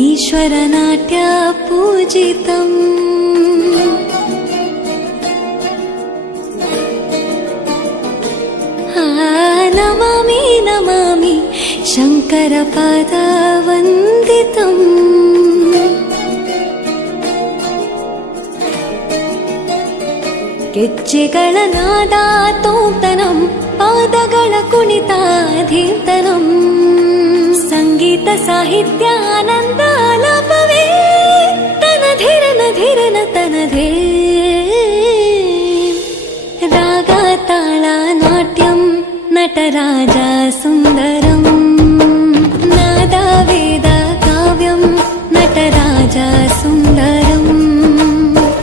ईश्वरनाट्य पूजितम् नमामि नमामि शङ्करपदवन्दितम् ಗೆಜ್ಜೆಗಳ ನಾದ ತೋಂತನಂ ಪಾದಗಳ ಕುಣಿತಾಧೀಂತನಂ ಸಂಗೀತ ಸಾಹಿತ್ಯ ಆನಂದ ಆಲಾಪವೇ ತನಧಿರನ ಧಿರನ ತನಧೇ ರಾಗ ತಾಳ ನಾಟ್ಯಂ ನಟರಾಜ ಸುಂದರಂ ನಾದ ವೇದ ಕಾವ್ಯಂ ನಟರಾಜ ಸುಂದರಂ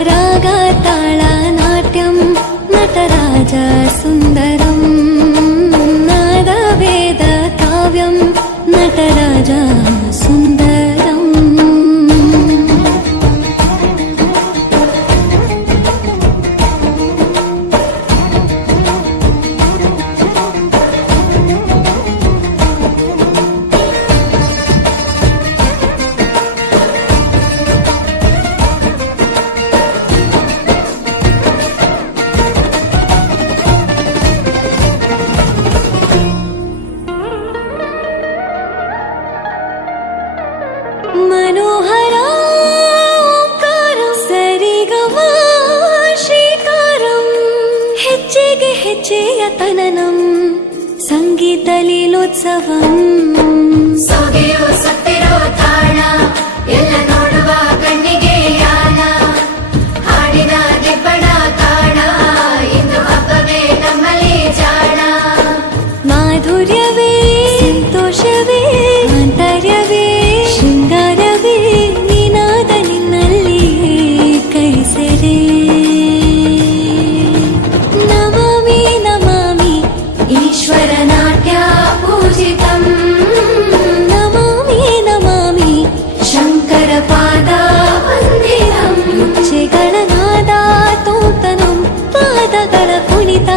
ರಾಗ ತಾಳ ನಾಟ್ಯಂ ನಟರಾಜ ಸುಂದರಂ ನಾದ ವೇದ ಕಾವ್ಯಂ ನಟರಾಜ ಸುಂದರಂ मनोहर ओंकारं सरिगम श्रीकारं ಹೆಜ್ಜೆಗೆ ಹೆಜ್ಜೆಯ ತನನಂ ಸಂಗೀತ ಲೀಲೋತ್ಸವಂ ಸೊಗೆಯೋ ಸತ್ತಿರೋ ತಾಣ ಎಲ್ಲ ನೋಡುವ ಕಣ್ಣಿಗೆ ಯಾನ ಹಾಡಿನ ದಿಬ್ಬಣ ಕಾಣ ಇಂದು ಹಬ್ಬವೇ ನಮ್ಮಲ್ಲಿ ಜಾಣ ಮಾಧುರ್ಯವೇ ಸಂತೋಷವೇ ಆಂತರ್ಯವೇ ಶೃಂಗಾರವೇ ನಿನಾದ ನಿನ್ನಲ್ಲಿ ಕೈಸೆರೆ ನಮಾಮಿ ನಮಾಮಿ ಈಶ್ವರನಾಟ್ಯ ಪೂಜಿತಂ ನಮಾಮಿ ನಮಾಮಿ ಶಂಕರ ಪಾದ ವಂದಿತಂ ಗೆಜ್ಜೆಗಳ ನಾದ ತೋಂತನಂ ಪಾದಗಳ ಕುಣಿತ